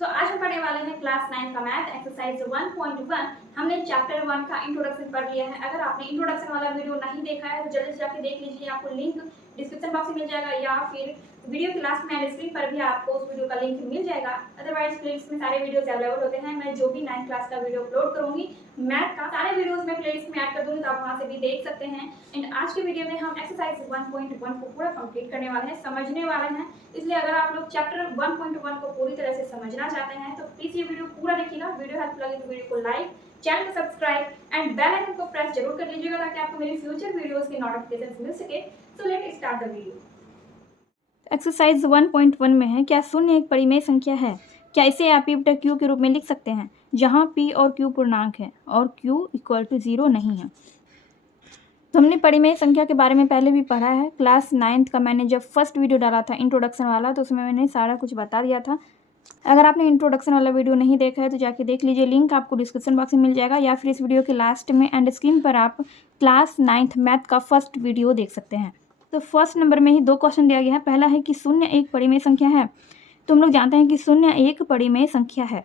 सो आज हम पढ़ने वाले हैं क्लास 9 का मैथ एक्सरसाइज 1.1। हमने चैप्टर 1 का इंट्रोडक्शन पढ़ लिया है। अगर आपने इंट्रोडक्शन वाला वीडियो नहीं देखा है तो जल्दी से जाके देख लीजिए, आपको लिंक डिस्क्रिप्शन बॉक्स में मिल जाएगा या फिर वीडियो के लास्ट में एंड स्क्रीन पर भी आपको उस वीडियो का लिंक मिल जाएगा। अदरवाइज प्लेलिस्ट में सारे वीडियोस अवेलेबल होते हैं। मैं जो भी 9th क्लास का वीडियो अपलोड करूंगी मैथ का सारे वीडियोस में प्लेलिस्ट में ऐड कर दूंगी, तो आप वहां से भी देख सकते हैं। एंड आज के वीडियो में हम एक्सरसाइज 1.1 को पूरा कंप्लीट करने वाले हैं, समझने वाले हैं। इसलिए अगर आप लोग चैप्टर 1.1 को पूरी तरह से समझना चाहते हैं तो प्लीज ये वीडियो पूरा देखिएगा। वीडियो हेल्प लगे तो वीडियो को लाइक, चैनल को सब्सक्राइब एंड बेल आइकन को प्रेस जरूर कर लीजिएगा ताकि आपको मेरी फ्यूचर वीडियोस की नोटिफिकेशन मिल सके। So let start the video. Exercise 1.1 में है, क्या शून्य एक परिमेय संख्या है? क्या इसे आप p बटा q के रूप में लिख सकते हैं जहां p और q पूर्णांक है और q इक्वल टू 0 नहीं है? तो हमने परिमेय संख्या के बारे में पहले भी पढ़ा है। क्लास 9th का मैंने जब फर्स्ट वीडियो डाला था इंट्रोडक्शन वाला, तो उसमें मैंने सारा कुछ बता दिया था। अगर आपने इंट्रोडक्शन वाला वीडियो नहीं देखा है तो जाके देख लीजिए, लिंक आपको डिस्क्रिप्शन बॉक्स में मिल जाएगा या फिर इस वीडियो के लास्ट में एंड स्क्रीन पर आप क्लास 9th मैथ का फर्स्ट वीडियो देख सकते हैं। तो फर्स्ट नंबर में ही 2 क्वेश्चन दिया गया है। पहला है कि शून्य एक परिमेय संख्या है। तो हम लोग जानते हैं कि शून्य एक परिमेय संख्या है,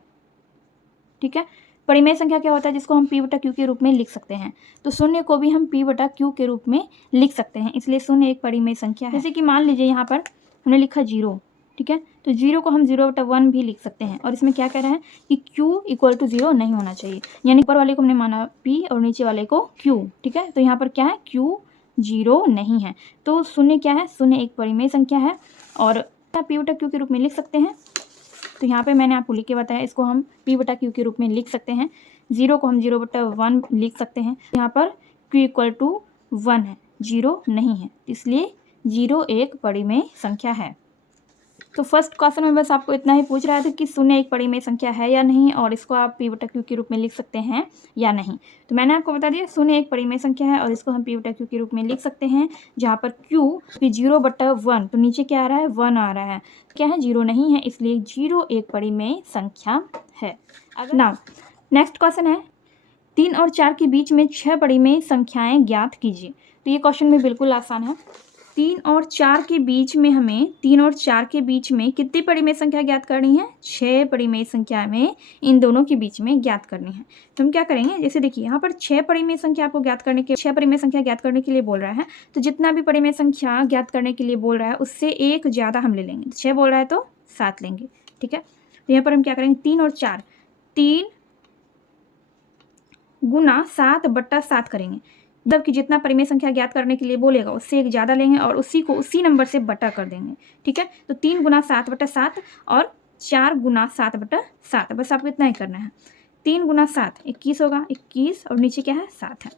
ठीक है। परिमेय संख्या क्या होता है? जिसको हम p बटा q के रूप में लिख सकते हैं। तो शून्य को भी हम p बटा q के रूप में लिख सकते हैं, इसलिए शून्य एक परिमेय संख्या है। जैसे कि मान लीजिए यहाँ पर हमने लिखा 0, ठीक है। तो 0 को हम 0 बटा 1 भी लिख सकते हैं। और इसमें क्या कह रहे हैं कि q इक्वल टू 0 नहीं होना चाहिए, यानी ऊपर वाले को हमने माना p और नीचे वाले को q, ठीक है। तो यहाँ पर क्या है, q 0 नहीं है। तो शून्य क्या है? शून्य एक परिमेय संख्या है और p बटा q के रूप में लिख सकते हैं। तो यहाँ पे मैंने आपको लिख के बताया, इसको हम p बटा q के रूप में लिख सकते हैं। 0 को हम 0 बटा 1 लिख सकते हैं। यहाँ पर q इक्वल टू 1 है, 0 नहीं है, इसलिए 0 एक परिमेय संख्या है। तो फर्स्ट क्वेश्चन में बस आपको इतना ही पूछ रहा था कि शून्य एक परिमेय संख्या है या नहीं और इसको आप p बटा q के रूप में लिख सकते हैं या नहीं। तो मैंने आपको बता दिया शून्य एक परिमेय संख्या है और इसको हम p बटा q के रूप में लिख सकते हैं, जहाँ पर q 0 बटा 1, तो नीचे क्या आ रहा है, 1 आ रहा है, क्या है, 0 नहीं है, इसलिए 0 एक परिमेय संख्या है। नाउ नेक्स्ट क्वेश्चन है, 3 और 4 के बीच में 6 परिमेय संख्याएं ज्ञात कीजिए। तो ये क्वेश्चन भी बिल्कुल आसान है। 3 और 4 के बीच में हमें 3 और 4 के बीच में कितनी परिमेय संख्या ज्ञात करनी है? 6 परिमेय संख्या में इन दोनों के बीच में ज्ञात करनी है। तो हम क्या करेंगे, जैसे देखिए यहाँ पर 6 परिमेय संख्या आपको ज्ञात करने के 6 परिमेय संख्या ज्ञात करने के लिए बोल रहा है। तो जितना भी परिमेय संख्या ज्ञात करने के लिए बोल रहा है उससे एक ज़्यादा हम ले लेंगे। 6 बोल रहा है तो 7 लेंगे, ठीक है। तो यहाँ पर हम क्या करेंगे, 3 और 4, 3 गुना 7 बट्टा 7 करेंगे। जबकि जितना परिमेय संख्या ज्ञात करने के लिए बोलेगा उससे एक ज़्यादा लेंगे और उसी को उसी नंबर से बटा कर देंगे, ठीक है। तो 3 गुना 7 बटा 7 और 4 गुना 7 बटा 7, बस आपको इतना ही करना है। 3 गुना 7 21 होगा, 21 और नीचे क्या है, 7 है।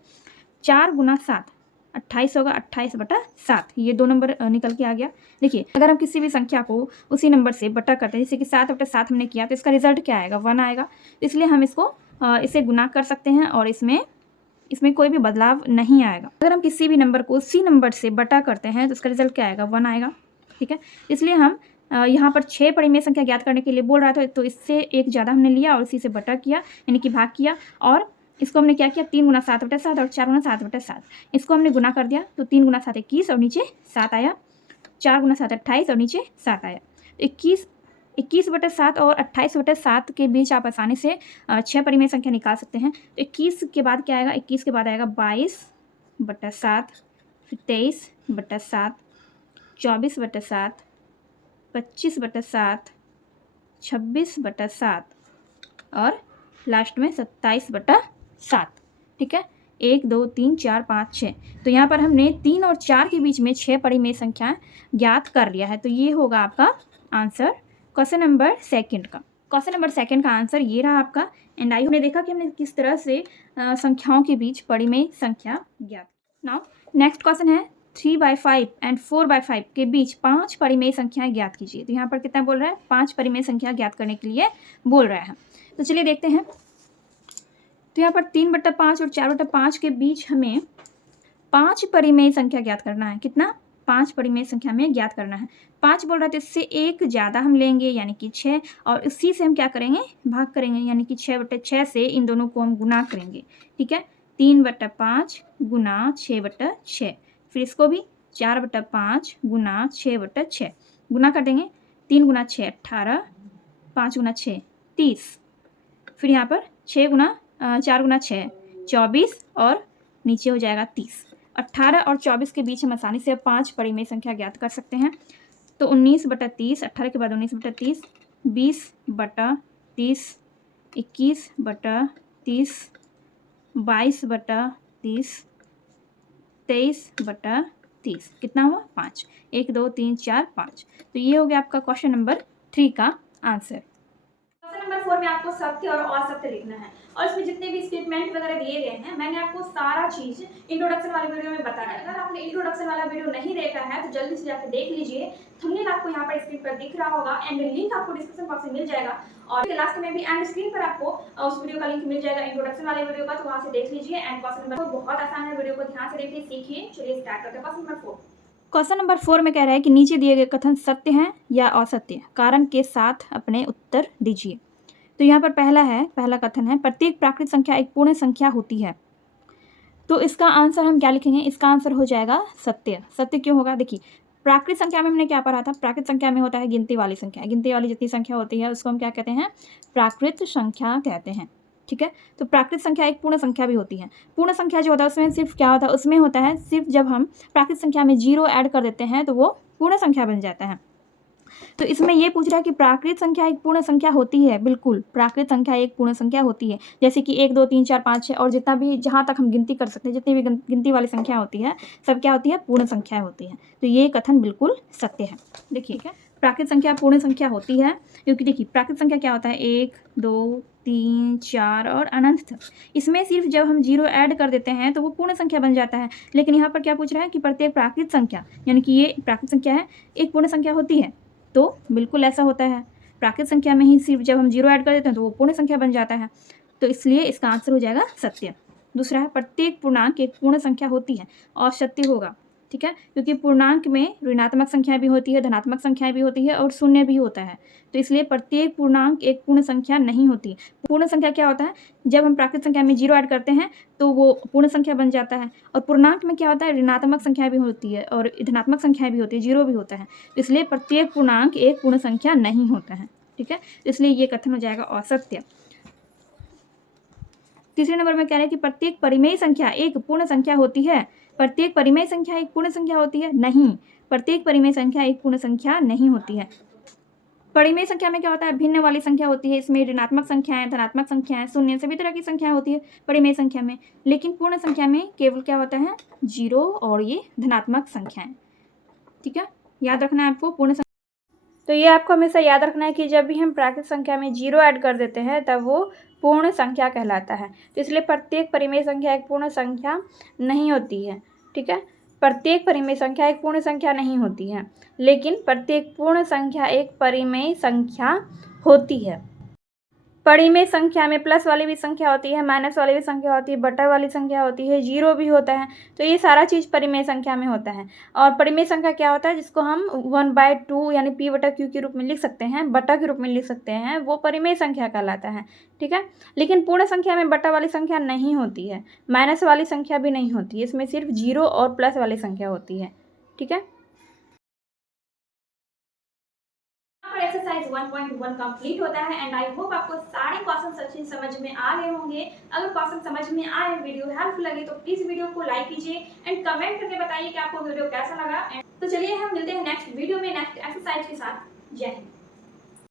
4 गुना 7 28 होगा, 28 बटा 7, ये 2 नंबर निकल के आ गया। देखिए अगर हम किसी भी संख्या को उसी नंबर से बटा करते हैं, जैसे कि 7 बटा 7 हमने किया, तो इसका रिजल्ट क्या आएगा, 1 आएगा। इसलिए हम इसको इसे गुना कर सकते हैं और इसमें कोई भी बदलाव नहीं आएगा। अगर हम किसी भी नंबर को उसी नंबर से बटा करते हैं तो इसका रिजल्ट क्या आएगा, 1 आएगा, ठीक है। इसलिए हम यहाँ पर 6 परिमेय संख्या ज्ञात करने के लिए बोल रहा था, तो इससे एक ज़्यादा हमने लिया और इसी से बटा किया, यानी कि भाग किया। और इसको हमने क्या किया, 3 गुना 7 बटा 7 और 4 गुना 7 बटा 7, इसको हमने गुना कर दिया। तो 3 गुना 7 21 और नीचे 7 आया, 4 गुना 7 28 और नीचे 7 आया। 21 बटा 7 और 28 बटा 7 के बीच आप आसानी से 6 परिमेय संख्या निकाल सकते हैं। तो 21 के बाद क्या आएगा, 21 के बाद आएगा 22 बटा 7, फिर 23 बटा 7, 24 बटा 7, 25 बटा 7, 26 बटा 7 और लास्ट में 27 बटा 7, ठीक है। 1 2 3 4 5 6, तो यहाँ पर हमने 3 और 4 के बीच में 6 परिमेय संख्या ज्ञात कर लिया है। तो ये होगा आपका आंसर क्वेश्चन नंबर सेकंड का। क्वेश्चन नंबर सेकंड का आंसर ये रहा आपका। एंड आई हमने देखा कि हमने किस तरह से संख्याओं के बीच परिमेय संख्या ज्ञात। नाउ नेक्स्ट क्वेश्चन है, 3/5 एंड 4/5 के बीच 5 परिमेय संख्याएं ज्ञात कीजिए। तो यहाँ पर कितना बोल रहा है, 5 परिमेय संख्या ज्ञात करने के लिए बोल रहा है। तो चलिए देखते हैं। तो यहाँ पर 3 बटा 5 और 4 बटा 5 के बीच हमें 5 परिमेय संख्या ज्ञात करना है। कितना, 5 परिमेय संख्या में ज्ञात करना है। 5 बोल रहा है तो इससे एक ज़्यादा हम लेंगे, यानी कि 6, और इसी से हम क्या करेंगे, भाग करेंगे, यानी कि 6 बटा 6 से इन दोनों को हम गुना करेंगे, ठीक है। 3 बटा 5 गुना 6 बटा 6, फिर इसको भी 4 बटा 5 गुना 6 बटा 6 गुना कर देंगे। 3 गुना 6 18, 5 गुना 6 30, फिर यहाँ पर 6 गुना 4 गुना 6 24 और नीचे हो जाएगा 30। 18 और 24 के बीच हम आसानी से 5 परिमेय संख्या ज्ञात कर सकते हैं। तो 19/30, 18 के बाद 19/30, 20/30, 21/30, 22/30, 23/30, कितना हुआ 5। 1 2 3 4 5। तो ये हो गया आपका क्वेश्चन नंबर 3 का आंसर। क्वेश्चन नंबर 4 में आपको सत्य और असत्य लिखना है और इसमें जितने भी स्टेटमेंट वगैरह दिए गए हैं मैंने आपको सारा चीज इंट्रोडक्शन वाले वीडियो में बताया है। अगर आपने इंट्रोडक्शन वाला वीडियो नहीं देखा है तो जल्दी से जाकर देख लीजिए। थंबनेल आपको यहाँ पर स्क्रीन पर दिख रहा होगा एंड लिंक आपको डिस्क्रिप्शन बॉक्स में मिल जाएगा और लास्ट में भी एंड स्क्रीन पर आपको उस वीडियो का लिंक मिल जाएगा इंट्रोडक्शन वाले वीडियो का, तो वहाँ से देख लीजिए। एंड क्वेश्चन नंबर 4 बहुत आसान है, वीडियो को ध्यान से देखिए, सीखिए। चलिए स्टार्ट करते हैं। Question number 4। क्वेश्चन नंबर 4 में कह रहा है कि नीचे दिए गए कथन सत्य हैं या असत्य, कारण के साथ अपने उत्तर दीजिए। तो यहाँ पर पहला कथन है प्रत्येक प्राकृत संख्या एक पूर्ण संख्या होती है। तो इसका आंसर हम क्या लिखेंगे? इसका आंसर हो जाएगा सत्य। सत्य क्यों होगा? देखिए प्राकृत संख्या में हमने क्या पढ़ा था? प्राकृत संख्या में होता है गिनती वाली संख्या। गिनती वाली जितनी संख्या होती है उसको हम क्या कहते हैं? प्राकृत संख्या कहते हैं। ठीक है, तो प्राकृत संख्या एक पूर्ण संख्या भी होती है। पूर्ण संख्या जो होता है उसमें सिर्फ क्या होता है? उसमें होता है सिर्फ जब हम प्राकृत संख्या में 0 ऐड कर देते हैं तो वो पूर्ण संख्या बन जाता है। तो इसमें ये पूछ रहा है कि प्राकृत संख्या एक पूर्ण संख्या होती है। बिल्कुल, प्राकृत संख्या एक पूर्ण संख्या होती है। जैसे कि 1 2 3 4 5 6 और जितना भी जहाँ तक हम गिनती कर सकते हैं, जितनी भी गिनती वाली संख्या होती है सब क्या होती है? पूर्ण संख्या होती है। तो ये कथन बिल्कुल सत्य है। देखिए प्राकृत संख्या पूर्ण संख्या होती है क्योंकि देखिए प्राकृत संख्या क्या होता है? 1 2 3 4 और अनंत तक। इसमें सिर्फ जब हम 0 ऐड कर देते हैं तो वो पूर्ण संख्या बन जाता है। लेकिन यहाँ पर क्या पूछ रहा है कि प्रत्येक प्राकृत संख्या, यानी कि ये प्राकृत संख्या है, एक पूर्ण संख्या होती है। तो बिल्कुल ऐसा होता है, प्राकृत संख्या में ही सिर्फ जब हम 0 ऐड कर देते हैं तो वो पूर्ण संख्या बन जाता है। तो इसलिए इसका आंसर हो जाएगा सत्य। दूसरा है प्रत्येक पूर्णांक एक पूर्ण संख्या होती है, असत्य होगा। ठीक है, क्योंकि पूर्णांक में ऋणात्मक संख्या भी होती है, धनात्मक संख्या भी होती है और शून्य भी होता है। तो इसलिए प्रत्येक पूर्णांक एक पूर्ण संख्या नहीं होती। पूर्ण संख्या क्या होता है? जब हम प्राकृत संख्या में 0 ऐड करते हैं तो वो पूर्ण संख्या बन जाता है। और पूर्णांक में क्या होता है? ऋणात्मक संख्या भी होती है और धनात्मक संख्या भी होती है, 0 भी होता है। इसलिए प्रत्येक पूर्णांक एक पूर्ण संख्या नहीं होता है। ठीक है, इसलिए ये कथन हो जाएगा असत्य। तीसरे नंबर में कह रहे हैं कि प्रत्येक परिमेय संख्या एक पूर्ण संख्या होती है। प्रत्येक परिमेय संख्या एक पूर्ण संख्या होती है? नहीं, प्रत्येक परिमेय संख्या एक पूर्ण संख्या नहीं होती है। परिमेय संख्या में क्या होता है? भिन्न वाली संख्या होती है। इसमें ऋणात्मक संख्याएं, धनात्मक संख्याएं, शून्य सभी तरह की संख्याएं होती है परिमेय संख्या में। लेकिन पूर्ण संख्या में केवल क्या होता है? 0 और ये धनात्मक संख्याएं। ठीक है, याद रखना है आपको पूर्ण। तो ये आपको हमेशा याद रखना है कि जब भी हम प्राकृत संख्या में 0 ऐड कर देते हैं तब वो पूर्ण संख्या कहलाता है। तो इसलिए प्रत्येक परिमेय संख्या एक पूर्ण संख्या नहीं होती है। ठीक है, प्रत्येक परिमेय संख्या एक पूर्ण संख्या नहीं होती है, लेकिन प्रत्येक पूर्ण संख्या एक परिमेय संख्या होती है। परिमेय संख्या में प्लस वाली भी संख्या होती है, माइनस वाली भी संख्या होती है, बटा वाली संख्या होती है, 0 भी होता है। तो ये सारा चीज़ परिमेय संख्या में होता है। और परिमेय संख्या क्या होता है? जिसको हम 1/2 यानी p/q के रूप में लिख सकते हैं, बटा के रूप में लिख सकते हैं, वो परिमेय संख्या कहलाता है। ठीक है, लेकिन पूर्ण संख्या में बटा वाली संख्या नहीं होती है, माइनस वाली संख्या भी नहीं होती है। इसमें सिर्फ 0 और प्लस वाली संख्या होती है। ठीक है, एक्सरसाइज 1.1 कंप्लीट होता है एंड आई होप आपको सारे क्वेश्चन अच्छे समझ में आ गए होंगे। अगर क्वेश्चन समझ में आए, वीडियो हेल्पफुल लगे तो प्लीज वीडियो को लाइक कीजिए एंड कमेंट करके बताइए कि आपको वीडियो कैसा लगा। तो चलिए हम मिलते हैं नेक्स्ट वीडियो में नेक्स्ट एक्सरसाइज के साथ। जय हिंद।